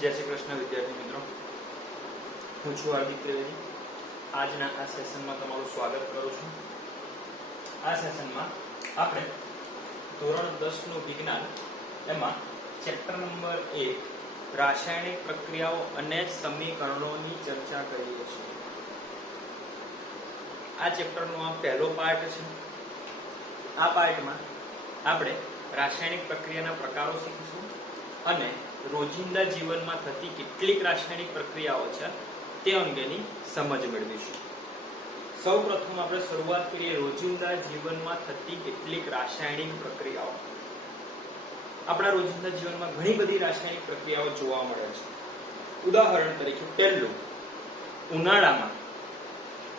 जय श्री कृष्ण विद्यार्थी मित्रों, હું છું હાર્દિક ત્રિવેદી। આજના આ સેશનમાં તમારું સ્વાગત કરું છું। આ સેશનમાં આપણે ધોરણ 10 નું વિજ્ઞાન એમાં ચેપ્ટર નંબર 1 રાસાયણિક પ્રક્રિયાઓ અને સમીકરણોની ચર્ચા કરીએ છીએ। આ ચેપ્ટરનો આ પહેલો પાર્ટ છે। આ પાર્ટમાં આપણે રાસાયણિક પ્રક્રિયાના પ્રકારો શીખીશું અને રોજિંદા જીવનમાં થતી કેટલીક રાસાયણિક પ્રક્રિયાઓ છે તે અંગેની સમજ મેળવીશું। સૌપ્રથમ આપણે શરૂઆત કરીએ રોજિંદા જીવનમાં થતી કેટલીક રાસાયણિક પ્રક્રિયાઓ। આપણા રોજિંદા જીવનમાં ઘણી બધી રાસાયણિક પ્રક્રિયાઓ જોવા મળે છે। ઉદાહરણ તરીકે પહેલું,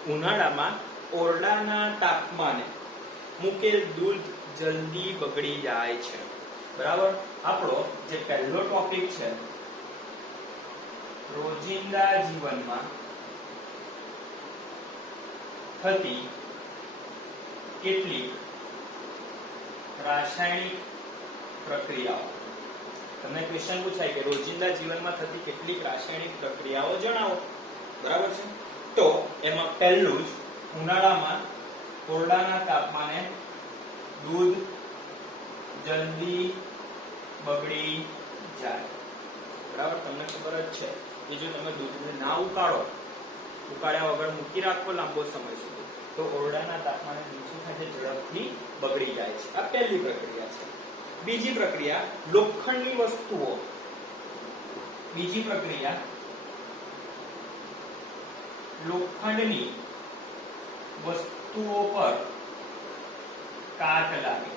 ઉનાળામાં ઓરડાના તાપમાને મૂકેલ દૂધ જલ્દી બગડી જાય છે। બરાબર। આપણો જે પહેલો ટોપિક છે રોજિંદા જીવનમાં થતી કેટલીક રાસાયણિક પ્રક્રિયાઓ। તમને ક્વેશ્ચન પૂછાય કે રોજિંદા જીવનમાં થતી કેટલીક રાસાયણિક પ્રક્રિયાઓ જણાવો। બરાબર છે। તો એમાં પહેલું જ ઉનાળામાં ઓરડાના તાપમાને દૂધ જલ્દી બગડી જાય। બરાબર। તમને ખબર જ છે કે જો તમે દૂધને ના ઉકાળ્યા વગર મૂકી રાખો લાંબો સમય સુધી તો ઓરડાના તાપમાને દૂધ શું થાય છે, ઝડપથી બગડી જાય છે। આ પહેલી પ્રક્રિયા છે। બીજી પ્રક્રિયા લોખંડની વસ્તુઓ। બીજી પ્રક્રિયા લોખંડની વસ્તુઓ પર કાટ લાગે।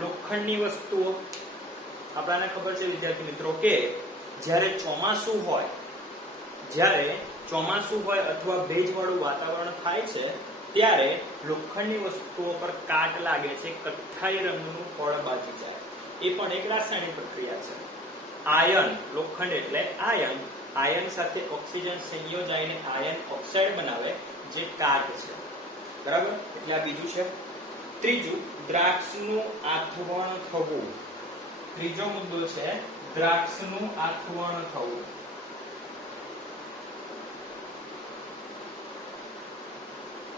લોખંડની વસ્તુઓ આપણને ખબર છે વિદ્યાર્થી મિત્રો કે જ્યારે ચોમાસું હોય અથવા ભેજવાળું વાતાવરણ થાય છે ત્યારે લોખંડની વસ્તુઓ પર કાટ લાગે છે, કથ્થાઈ રંગનું ફળ બાજી જાય। એ પણ એક રાસાયણિક પ્રક્રિયા છે। આયન, લોખંડ એટલે આયન સાથે ઓક્સિજન સંયોજાઈને આયન ઓક્સાઇડ બનાવે જે કાટ છે। બરાબર। એટલે આ બીજું છે। ત્રીજું, દ્રાક્ષનું આથવણ થવું। ત્રીજો મુદ્દો છે દ્રાક્ષનું આથવણ થવું।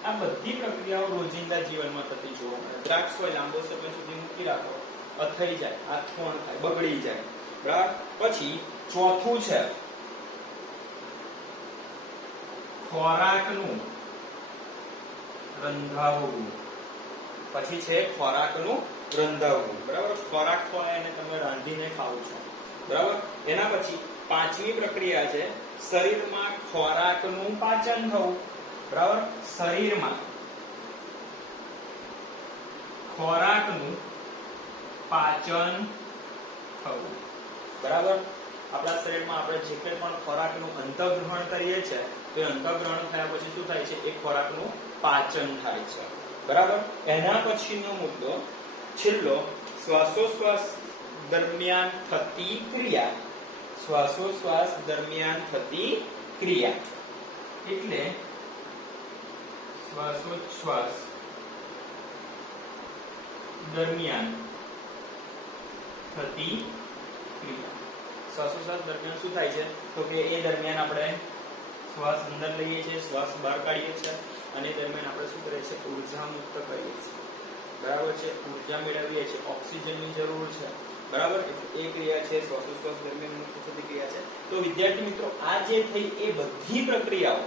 આ બધી પ્રક્રિયાઓ રોજિંદા જીવનમાં થતી જોવા મળે। દ્રાક્ષ હોય લાંબો સમય સુધી મૂકી રાખો, અથાઈ જાય, આથવણ થાય, બગડી જાય। બરાબર। પછી ચોથું છે ખોરાકનું રંધાવવું। પછી છે ખોરાકનું રંધાવવું। બરાબર। ખોરાક હોય અને તમે રાંધીને ખાઓ છો। બરાબર। એના પછી પાંચમી પ્રક્રિયા છે શરીરમાં ખોરાકનું પાચન થવું। બરાબર। શરીરમાં ખોરાકનું પાચન થવું। બરાબર। આપણા શરીરમાં આપણે જે કંઈ પણ ખોરાકનું અંતઃગ્રહણ કરીએ છીએ તો એ અંતઃગ્રહણ થયા પછી શું થાય છે, એ ખોરાકનું પાચન થાય છે। બરાબર। એના પછીનો મુદ્દો છેલ્લો શ્વાસોશ્વાસ દરમિયાન થતી ક્રિયા। શ્વાસોશ્વાસ દરમિયાન થતી ક્રિયા એટલે શ્વાસોચ્છ્વાસ દરમિયાન થતી ક્રિયા। શ્વાસોચ્છ્વાસ દરમિયાન શું થાય છે તો કે એ દરમિયાન આપણે શ્વાસ અંદર લઈએ છીએ, શ્વાસ બહાર કાઢીએ છીએ અને એ દરમિયાન આપણે શું કરીએ છીએ, ઉર્જા મુક્ત કરીએ છીએ। બરાબર છે। ઉર્જા મેળવીએ છીએ, ઓક્સિજનની જરૂર છે। બરાબર। એ ક્રિયા છે શ્વાસોચ્છ્વાસ દરમિયાન મુક્ત થતી ક્રિયા છે। તો વિદ્યાર્થી મિત્રો આ જે થઈ એ બધી પ્રક્રિયાઓ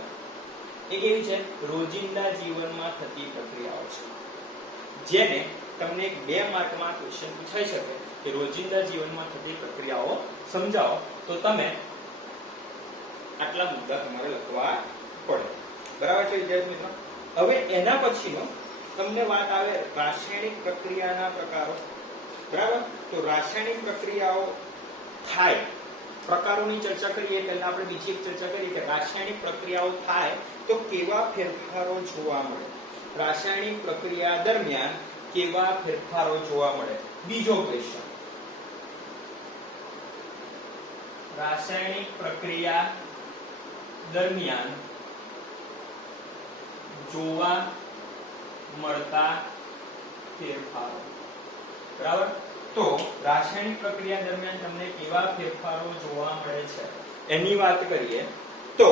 એ કેવી છે, રોજિંદા જીવનમાં થતી પ્રક્રિયાઓ છે, જેને તમને 2 માર્કમાં ક્વેશ્ચન પૂછાઈ શકે કે રોજિંદા જીવનમાં થતી પ્રક્રિયાઓ સમજાવો તો તમે આટલા મુદ્દા તમારે લખવા પડે। બરાબર છે વિદ્યાર્થી મિત્રો। હવે એના પછીનો તમને વાત આવે રાસાયણિક પ્રક્રિયાના પ્રકારો। બરાબર। તો રાસાયણિક પ્રક્રિયાઓ થાય, પ્રકારોની ચર્ચા કરીએ પહેલા આપણે બીજી એક ચર્ચા કરીએ કે રાસાયણિક પ્રક્રિયાઓ થાય તો કેવા ફેરફારો જોવા મળે। રાસાયણિક પ્રક્રિયા દરમિયાન કેવા ફેરફારો જોવા મળે। બીજો ક્વેશ્ચન, રાસાયણિક પ્રક્રિયા દરમિયાન જોવા મળતા ફેરફારો। બરાબર। તો રાસાયણિક પ્રક્રિયા દરમિયાન તમને કેવા ફેરફારો જોવા મળે છે એની વાત કરીએ તો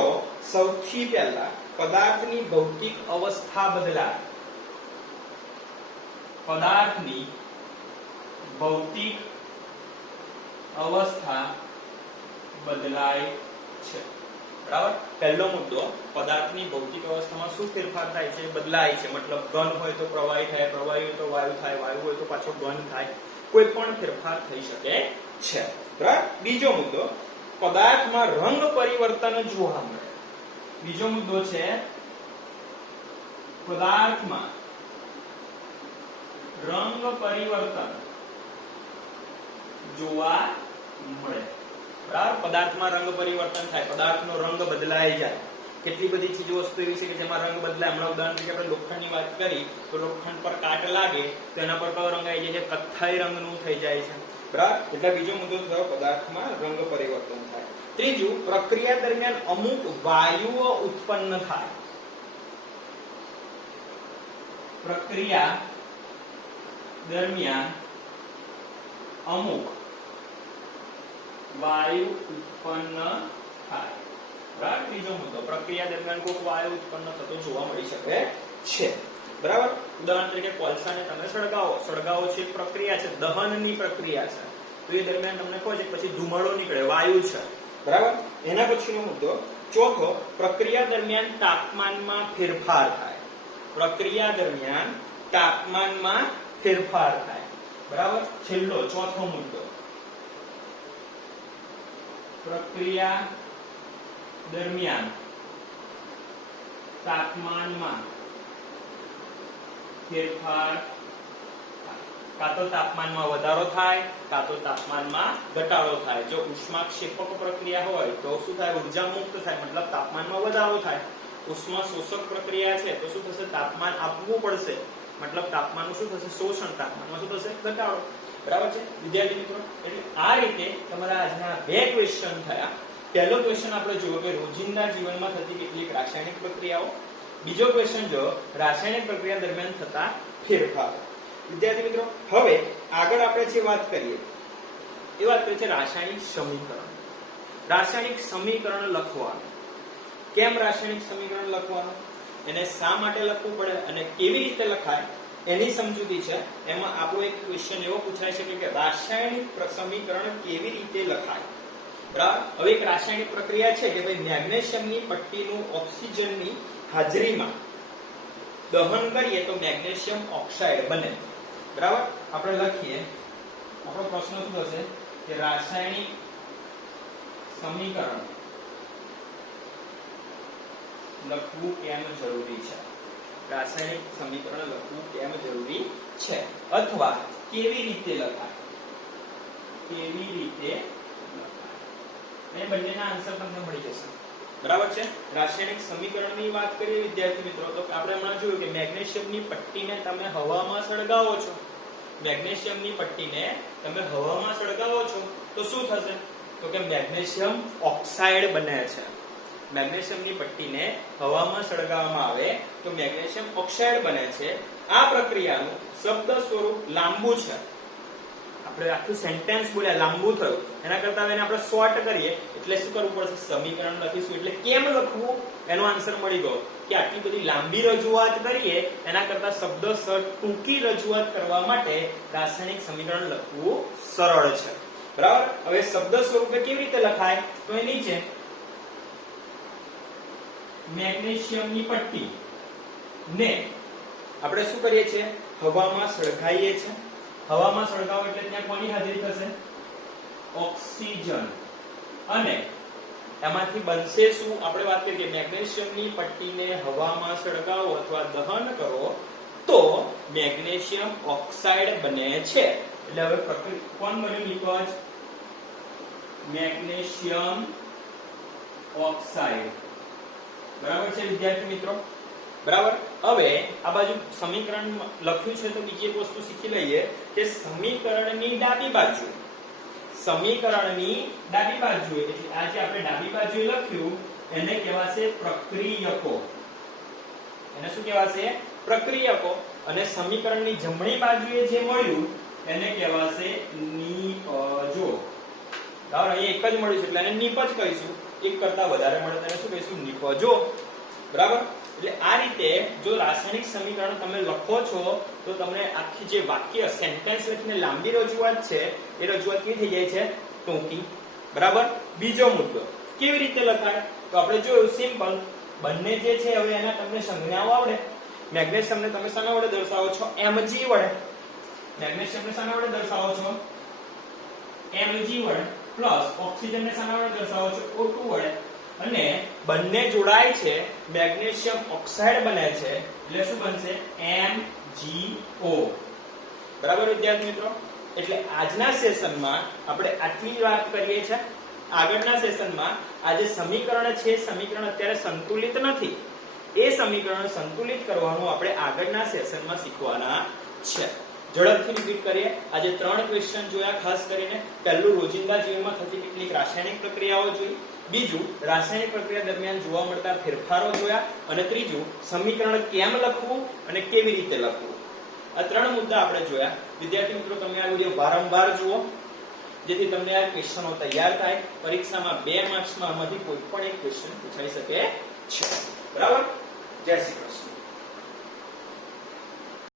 સૌથી પહેલા પદાર્થની ભૌતિક અવસ્થા બદલાય. પદાર્થની ભૌતિક અવસ્થા બદલાય છે. બરાબર. પહેલો મુદ્દો, પદાર્થની ભૌતિક અવસ્થામાં શું ફેરફાર થાય છે? બદલાય છે. મતલબ ઘન હોય તો પ્રવાહી થાય, પ્રવાહી હોય તો વાયુ થાય, વાયુ હોય તો પાછો ઘન થાય. કોઈ પણ ફેરફાર થઈ શકે છે. બરાબર. બીજો મુદ્દો, પદાર્થમાં રંગ પરિવર્તન જોવા મળે. બીજો મુદ્દો છે પદાર્થમાં રંગ પરિવર્તન જોવા મળે. બરાબર. પદાર્થમાં રંગ પરિવર્તન થાય, પદાર્થનો રંગ બદલાઈ જાય. કેટલી બધી ચીજો વસ્તુ એવી છે કે જેમાં રંગ બદલાય. હમણાં ઉદાહરણ તરીકે આપણે લોખંડની વાત કરી તો લોખંડ પર કાટ લાગે તો એના પર કયો રંગ આવી જાય છે? કથ્થાઈ રંગનું થઈ જાય છે. બરાબર. એટલે બીજો મુદ્દો થયો પદાર્થમાં રંગ પરિવર્તન થાય. ત્રીજું, પ્રક્રિયા દરમિયાન અમુક વાયુઓ ઉત્પન્ન થાય. પ્રક્રિયા દરમિયાન અમુક વાયુ ઉત્પન્ન થાય. બરાબર. ત્રીજો મુદ્દો, પ્રક્રિયા દરમિયાન કોઈ વાયુ ઉત્પન્ન થતો જોવા મળી શકે છે. બરાબર. ઉદાહરણ તરીકે કોલસાને તમે સળગાવો છે, એક પ્રક્રિયા છે, દહનની પ્રક્રિયા છે. તો એ દરમિયાન તમને કહો છે પછી ધુમાડો નીકળે, વાયુ છે. બરાબર. એના પછીનો મુદ્દો ચોથો, પ્રક્રિયા દરમિયાન તાપમાનમાં ફેરફાર થાય. પ્રક્રિયા દરમિયાન તાપમાનમાં ફેરફાર થાય. બરાબર. છેલ્લો ચોથો મુદ્દો, પ્રક્રિયા દરમિયાન તાપમાનમાં ફેરફાર, કાં તો તાપમાનમાં વધારો થાય કાં તો તાપમાનમાં ઘટાડો થાય. જો ઉષ્માક્ષેપક પ્રક્રિયા હોય તો શું થાય? ઉર્જા મુક્ત થાય, મતલબ તાપમાનમાં વધારો થાય. ઉષ્મા શોષક પ્રક્રિયા છે તો શું થશે? તાપમાન આપવું પડશે, મતલબ તાપમાનનું શું થશે? શોષણ. તાપમાનમાં શું થશે? ઘટાડો. બરાબર છે વિદ્યાર્થી મિત્રો. એટલે આ રીતે તમારા આજના બે ક્વેશ્ચન થયા. પહેલો ક્વેશ્ચન આપણે જોયો કે રોજિંદા જીવનમાં થતી કેટલીક રાસાયણિક પ્રક્રિયાઓ. બીજો ક્વેશ્ચન જો રાસાયણિક પ્રક્રિયા દરમિયાન થતા ફેરફારો. વિદ્યાર્થી મિત્રો, હવે આગળ આપણે જે વાત કરીએ એ વાત કરીએ છે રાસાયણિક સમીકરણ. રાસાયણિક સમીકરણ લખવાનું. કેમ રાસાયણિક સમીકરણ લખવાનું, એને શા માટે લખવું પડે અને કેવી રીતે લખાય એની સમજૂતી છે. એમાં આપણો એક ક્વેશ્ચન એવો પૂછાય છે કે રાસાયણિક સમીકરણ કેવી રીતે લખાય. બરાબર. હવે એક રાસાયણિક પ્રક્રિયા છે કે ભાઈ મેગ્નેશિયમની પટ્ટીનું ઓક્સિજનની હાજરીમાં દહન કરીએ તો મેગ્નેશિયમ ઓક્સાઇડ બને. બરાબર. આપણે લખીએ, આપણો પ્રશ્ન શું થશે કે રાસાયણિક સમીકરણ લખવું કેમ જરૂરી છે. રાસાયણિક સમીકરણ લખવું કેમ જરૂરી છે અથવા કેવી રીતે લખાય. કેવી રીતે લખાય એ બંનેના આન્સર તમને મળી જશે. બરાબર છે. રાસાયણિક સમીકરણની વાત કરીએ વિદ્યાર્થી મિત્રો તો આપણે હમણાં જોયું કે મેગ્નેશિયમની પટ્ટીને તમે હવામાં સળગાવો છો. મેગ્નેશિયમની પટ્ટીને તમે હવામાં સળગાવો છો તો શું થશે? તો કે મેગ્નેશિયમ ઓક્સાઇડ બને છે. મેગ્નેશિયમની પટ્ટીને હવામાં સળગાવવામાં આવે તો મેગ્નેશિયમ ઓક્સાઇડ બને છે. આ પ્રક્રિયાનું શબ્દ સ્વરૂપ લાંબુ છે. આપણે આખું સેન્ટેન્સ બોલ્યા લાંબુ થયું, એના કરતા એને આપણે શોર્ટ કરીએ એટલે શું કરવું પડશે? સમીકરણ લખીશું. એટલે કેમ લખવું એનો આન્સર મળી ગયો કે આટલી બધી લાંબી રજૂઆત કરીએ એના કરતા શબ્દસર ટૂંકી રજૂઆત કરવા માટે રાસાયણિક સમીકરણ લખવું સરળ છે. બરાબર. હવે શબ્દ સ્વરૂપે કેવી રીતે લખાય તો એ નીચે મેગ્નેશિયમની પટ્ટી ને આપણે શું કરીએ છીએ? હવામાં સળગાવીએ છીએ. હવામાં સળગાવો એટલે ત્યાં કોની હાજરી થશે? ઓક્સિજન. અને એમાંથી બનશે શું? આપણે વાત કરીએ મેગ્નેશિયમની પટ્ટીને હવામાં સળગાવો અથવા દહન કરો તો મેગ્નેશિયમ ઓક્સાઇડ બને છે. એટલે હવે કોણ બન્યું નિકોજ? Magnesium oxide. બરાબર છે વિદ્યાર્થી મિત્રો. બરાબર. હવે આ બાજુ સમીકરણ લખ્યું છે તો બીજી એક વસ્તુ શીખી લઈએ કે સમીકરણની ડાબી બાજુ, સમીકરણની ડાબી બાજુ એટલે આ જે આપણે ડાબી બાજુએ લખ્યું એને કહેવાશે પ્રક્રિયકો. એને શું કહેવાશે? પ્રક્રિયકો. અને સમીકરણની જમણી બાજુએ જે મળ્યું એને કહેવાશે નિપજો. બરાબર, અહીં એક જ મળ્યું છે એટલે એને નિપજ કહીશું. એક કરતા વધારે મળે તેને શું કહીશું? નિપજો. બરાબર, એટલે આ રીતે જો રાસાયણિક સમીકરણ તમે લખો છો તો તમને આખી જે વાક્ય સેન્ટેન્સ લખીને લાંબી રજૂઆત છે એ રજૂઆત કેવી થઈ જાય છે? ટૂંકી. બરાબર. બીજો મુદ્દો કેવી રીતે લખાય તો આપણે જોયું સિમ્પલ. બંને જે છે હવે એના તમને સંજ્ઞાઓ આવડે. મેગ્નેશિયમને તમે શાના વડે દર્શાવો છો? Mg વડે. મેગ્નેશિયમને શાના વડે દર્શાવો છો? Mg વડે. પ્લસ ઓક્સિજનને શાના વડે દર્શાવો છો? O2 વડે. અને બંને જોડાય છે, મેગ્નેશિયમ ઓક્સાઇડ બને છે એટલે શું બનશે? MgO. બરાબર વિદ્યાર્થી મિત્રો, એટલે આજના સેશનમાં આપણે આટલી વાત કરીએ છીએ. આગળના સેશનમાં આ જે સમીકરણ છે સમીકરણ અત્યારે સંતુલિત નથી. એ સમીકરણ સંતુલિત કરવાનું આપણે આગળના સેશનમાં શીખવાના છે. ઝડપથી રિપીટ કરીએ. આજે 3 ક્વેશ્ચન જોયા. ખાસ કરીને પહેલું રોજિંદા જીવનમાં થતી કેટલીક રાસાયણિક પ્રક્રિયાઓ જોઈ. બીજું રાસાયણિક પ્રક્રિયા દરમિયાન જોવા મળતા ફેરફારો જોયા. અને ત્રીજું સમીકરણ કેમ લખવું અને કેવી રીતે લખવું. આ 3 મુદ્દા આપણે જોયા. વિદ્યાર્થી મિત્રો, તમે આ વિડિયો વારંવાર જુઓ જેથી તમને આ ક્વેશ્ચનો તૈયાર થાય. પરીક્ષામાં 2 માર્ક્સમાં આમાંથી કોઈ પણ એક ક્વેશ્ચન પૂછાઈ શકે છે. બરાબર. જય શ્રી કૃષ્ણ.